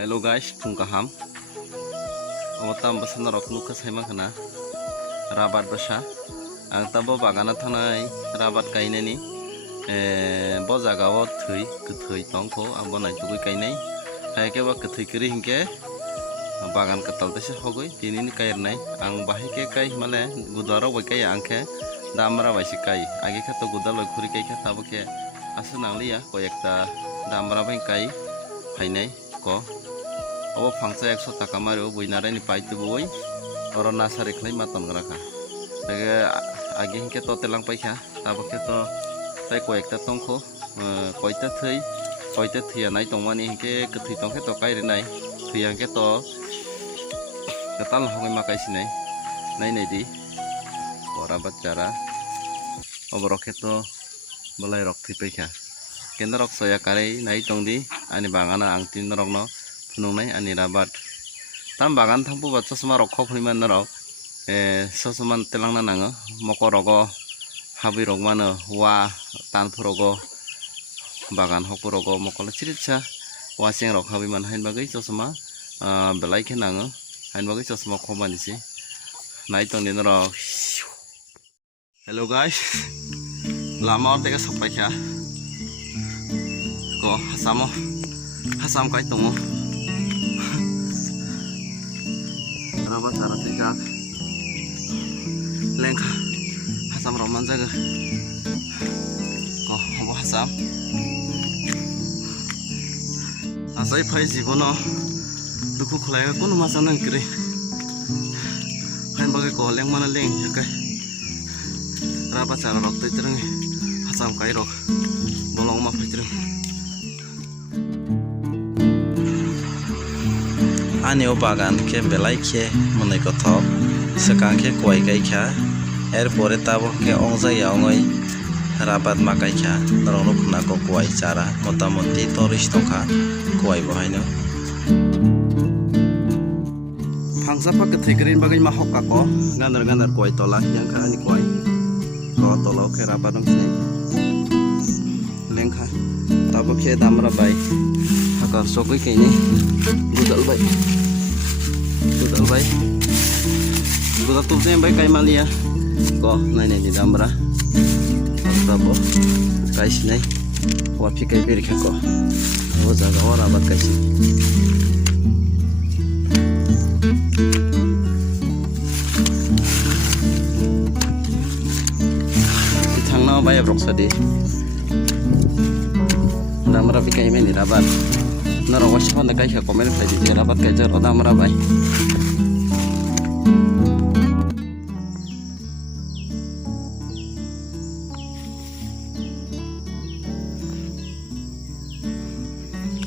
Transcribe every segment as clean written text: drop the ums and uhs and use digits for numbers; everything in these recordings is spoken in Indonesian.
Hello guys, fung kaham. Otam basana rok nuka saima kana. Rabat basa. Ang tabo bagana thanai rabat kainani. Bo jagao thui kuthui tongko ang bonai tugui kainai. Hai ke ba kuthui kiri hingke bagan ketal tese hogoi tinini kairnai. Ang bahi ke kai male gudaro bai kai angke damra bai sikai. Age kha to gudalo khuri kai kha tabo ke asa nangli ya koyekta damra bai kai hainai ko. Obo pangsa 100 taka mario buinare ni paitu boi oro nasari khlai maton graka tege age hingke to telang paikha tabo ke to tai koyekta tongkho koita thia nai tongmani hingke kthui tongkhe to kairi nai thia hingke to katal hongai makai sinai nai di ora bacara oborok to bolai rok thi paikha kendra rok soya kare nai tongdi ani bangana ang tin rok no nungnai ani rabat tam bagan thangpu ba chosma rok khopni man rok sosuman telangna nango moko rogo habi rok mano wa tanpu rogo bagan hokpu rogo mokol chiritsa waseng rok habi man hain bagai chosma belai khe nango hain bagai chosma khomani si nai tongni rok. Hello guys, lama ortega sapai kha ko hasam kai tongo rabat cara tegak lengka hasam roman jaga oh hobo hasam asai phai jibono duku khulai kono masa nang kri hain bagai ko leng mana leng yakai rabat cara rok tereng hasam kai rok bolong ma phai Anio bagan ke belai ke monai ko thok sekang ke koi kai kha erpore tabo ke ongja yaongoi rabat makai kha norong khuna ko koi chara motamoti 30 tongkha koi bohaino phangsa pak ke green bagai ma hokka ko ganar koi tola yang kha ani koi ko tolo ke rabat dong sini lengkha tabo ke damra bai hakar sokoi ke ni budal bai budal tuh bai kai malia ko nai di damra tabo kai sinai wapi kai beri ko o jaga ora bat kai si thangna bai brok sadi damra pi kai meni rabat naro washo na kai komen fai di rabat kai jar damra bai.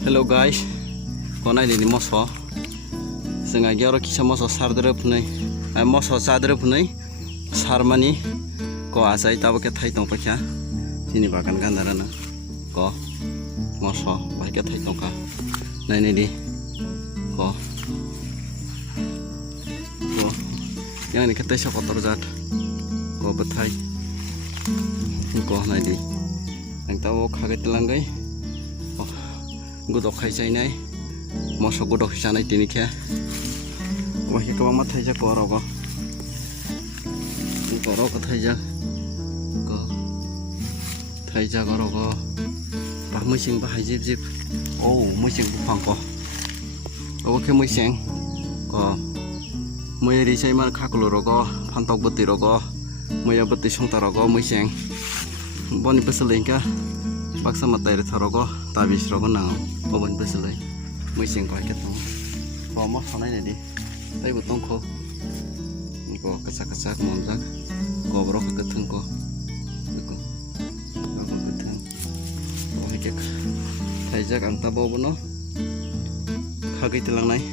Hello guys, konai ini moso senga gyaro kisa moso sardere punai moso sadere punai sarmani ko asai tabo ke thai tong pakya sini bagan gandarana ko moso bai ke thai tong ka nai di ko yang ni ketai kotor zat ko bathai ko nai di ang tawo khaget langgai gudok khai chainai moso gudok chanai tini khe wahi ka ma thaija ko rogo ko thaija ko rogo ba muising ba hai jip oh muising phang ko oke muising ko moi ri chai mar khakulo rogo phantok buti rogo moya buti songta rogo muising boni peselingka baksa matai re thorogo tabis rogo nang obon beselai muising ko ke tong ko mo sonai ne di tai butong ko kasak monjak ko bro ke thung ko kethung ko heke thai jak ang ta bo bono khagi telang nai